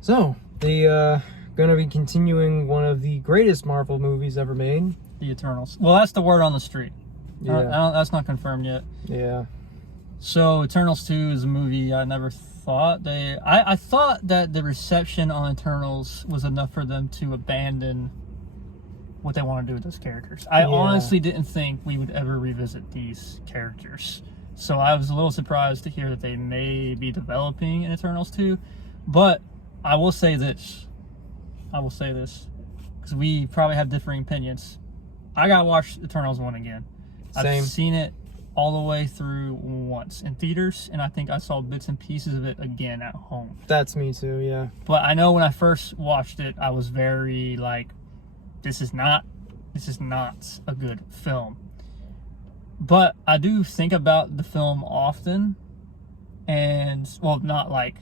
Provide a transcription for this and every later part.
So, the gonna be continuing one of the greatest Marvel movies ever made. The Eternals. Well, that's the word on the street. Yeah. That's not confirmed yet. Yeah. So, Eternals 2 is a movie I never thought I thought that the reception on Eternals was enough for them to abandon what they want to do with those characters. I honestly didn't think we would ever revisit these characters. So I was a little surprised to hear that they may be developing an Eternals 2. But I will say this. Because we probably have differing opinions. I gotta watch Eternals 1 again. Same. I've seen it all the way through once in theaters, and I think I saw bits and pieces of it again at home. That's me too, yeah. But I know when I first watched it, I was very like, this is not a good film. But I do think about the film often, and well, not like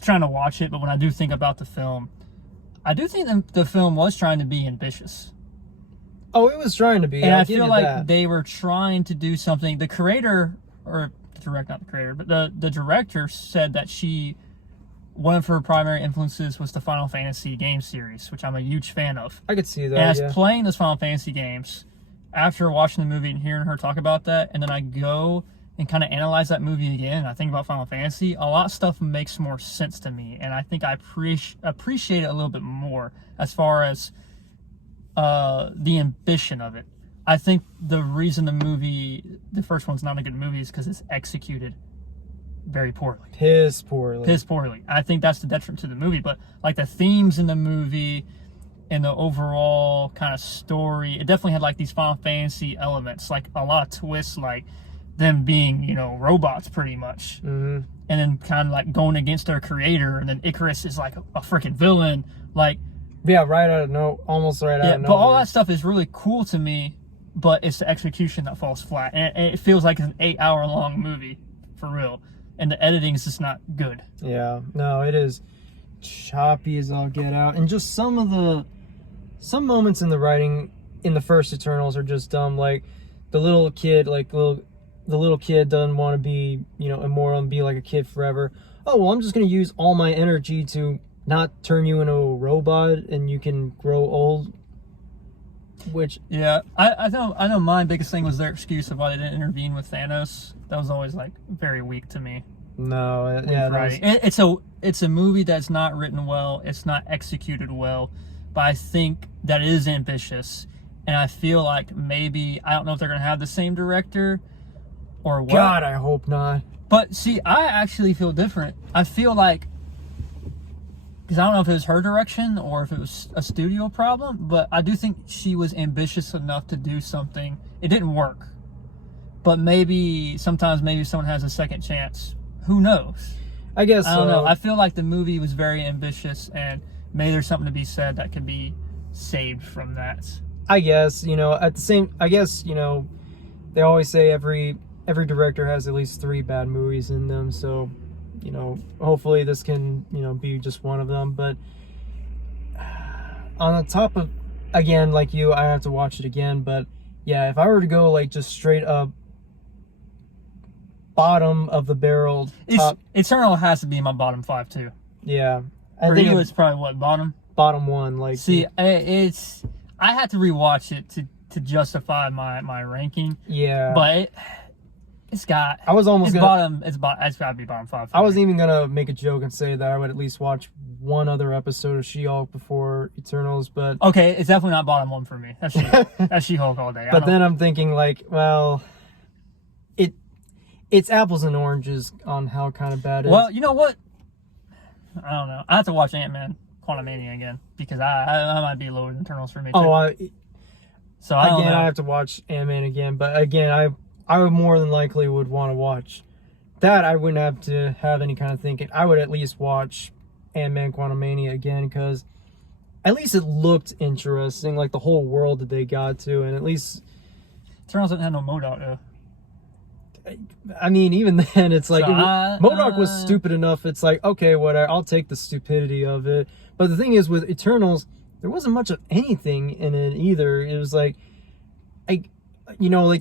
trying to watch it, but when I do think about the film, I do think the film was trying to be ambitious. Oh, it was trying to be. And I feel like they were trying to do something. The creator, or not the creator, but the director said that one of her primary influences was the Final Fantasy game series, which I'm a huge fan of. I could see that, and I was playing those Final Fantasy games after watching the movie and hearing her talk about that, and then I go and kind of analyze that movie again, and I think about Final Fantasy, a lot of stuff makes more sense to me, and I think I appreciate it a little bit more as far as the ambition of it. I think the reason the first one's not a good movie is because it's executed very poorly. Piss poorly. I think that's the detriment to the movie, but like the themes in the movie and the overall kind of story, it definitely had like these Final Fantasy elements, like a lot of twists, like them being, robots pretty much. Mm-hmm. And then kind of like going against their creator, and then Icarus is like a freaking villain. Like, yeah, almost right out of nowhere. But all that stuff is really cool to me, but it's the execution that falls flat. And it feels like an 8-hour long movie, for real. And the editing is just not good. Yeah, no, it is choppy as all get out. And just some moments in the writing in the first Eternals are just dumb. Like the little kid, the little kid doesn't want to be, immortal and be like a kid forever. Oh, well, I'm just going to use all my energy to not turn you into a robot and you can grow old. Which, yeah, I know my biggest thing was their excuse of why they didn't intervene with Thanos. That was always like very weak to me. No, yeah, it's a movie that's not written well, it's not executed well, but I think that it is ambitious, and I feel like maybe, I don't know if they're gonna have the same director or what. God, I hope not. But see, I actually feel different. I feel like, because I don't know if it was her direction or if it was a studio problem, but I do think she was ambitious enough to do something. It didn't work, but sometimes someone has a second chance. Who knows? I guess I don't know. I feel like the movie was very ambitious, and maybe there's something to be said that could be saved from that. I guess, they always say every director has at least 3 bad movies in them, so hopefully this can, be just one of them. But on the top of, again, like you, I have to watch it again. But yeah, if I were to go like just straight up bottom of the barrel, Eternal has to be in my bottom 5 too. Yeah, I think it's probably what, bottom 1. Like, see, I had to rewatch it to justify my ranking. Yeah, but it's got to be bottom 5. I was even gonna make a joke and say that I would at least watch one other episode of She-Hulk before Eternals, but okay, it's definitely not bottom 1 for me. That's that's She-Hulk all day. But then I'm thinking like, well, it's apples and oranges on how kind of bad it is. Well, you know what? I don't know. I have to watch Ant-Man Quantumania again, because I might be lower than Eternals for me too. I have to watch Ant-Man again, but again, I would more than likely would want to watch that. I wouldn't have to have any kind of thinking. I would at least watch Ant-Man Quantumania again, because at least it looked interesting, like the whole world that they got to, and at least Eternals didn't have no MODOK though. I mean, even then, it's like, MODOK was stupid enough, it's like, okay, whatever, I'll take the stupidity of it. But the thing is, with Eternals, there wasn't much of anything in it either. It was like, they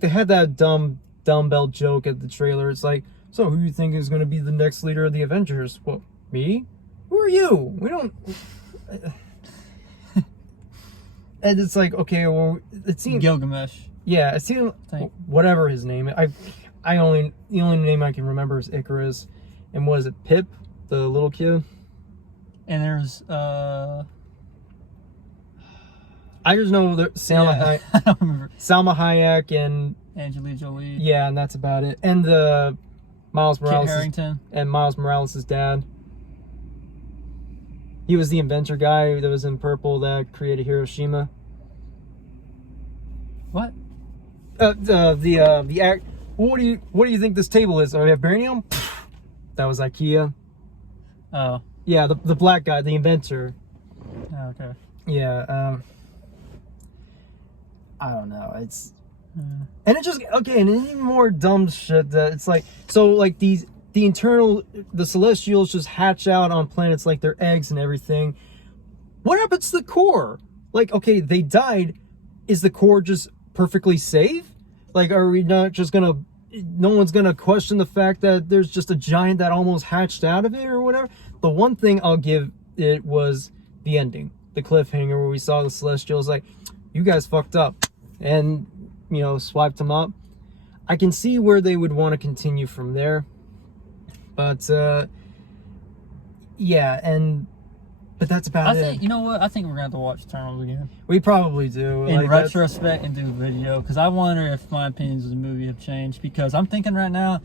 had that dumbbell joke at the trailer. It's like, so who you think is going to be the next leader of the Avengers? Well, me? Who are you? We don't. And it's like, okay, well, it seems. Gilgamesh. Yeah, it seemed whatever his name. The only name I can remember is Icarus, and was it Pip, the little kid? And there's I just know that I don't remember. Salma Hayek and Angelina Jolie. yeah, and that's about it. And Miles Kit Morales Harington. and Miles Morales' dad. He was the inventor guy that was in purple that created Hiroshima. What? The act. What do you think this table is? Oh, vibranium? That was IKEA. Oh. Yeah, the black guy, the inventor. Okay. Yeah. I don't know. It's and it just okay, and even more dumb shit that it's like the Celestials just hatch out on planets like they're eggs and everything. What happens to the core? Like, okay, they died. Is the core just perfectly safe? Like, are we not just gonna? No one's gonna question the fact that there's just a giant that almost hatched out of it or whatever. The one thing I'll give it was the ending, the cliffhanger where we saw the Celestials like, you guys fucked up, and swiped them up. I can see where they would want to continue from there, but yeah, but that's about it. You know what? I think we're gonna have to watch Eternals again We probably do in retrospect and do a video, because I wonder if my opinions of the movie have changed. Because I'm thinking right now,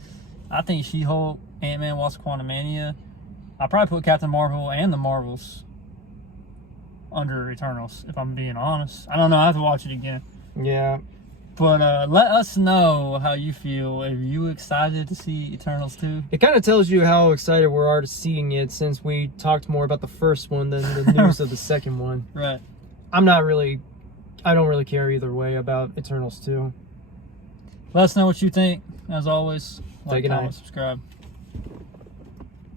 I think She-Hulk, Ant-Man, Wasp, Quantumania. I'll probably put Captain Marvel and the Marvels under Eternals, if I'm being honest. I don't know. I have to watch it again. Yeah. But let us know how you feel. Are you excited to see Eternals 2? It kind of tells you how excited we are to seeing it, since we talked more about the first one than the news of the second one. Right. I don't really care either way about Eternals 2. Let us know what you think. As always, like, Take it comment, out. subscribe.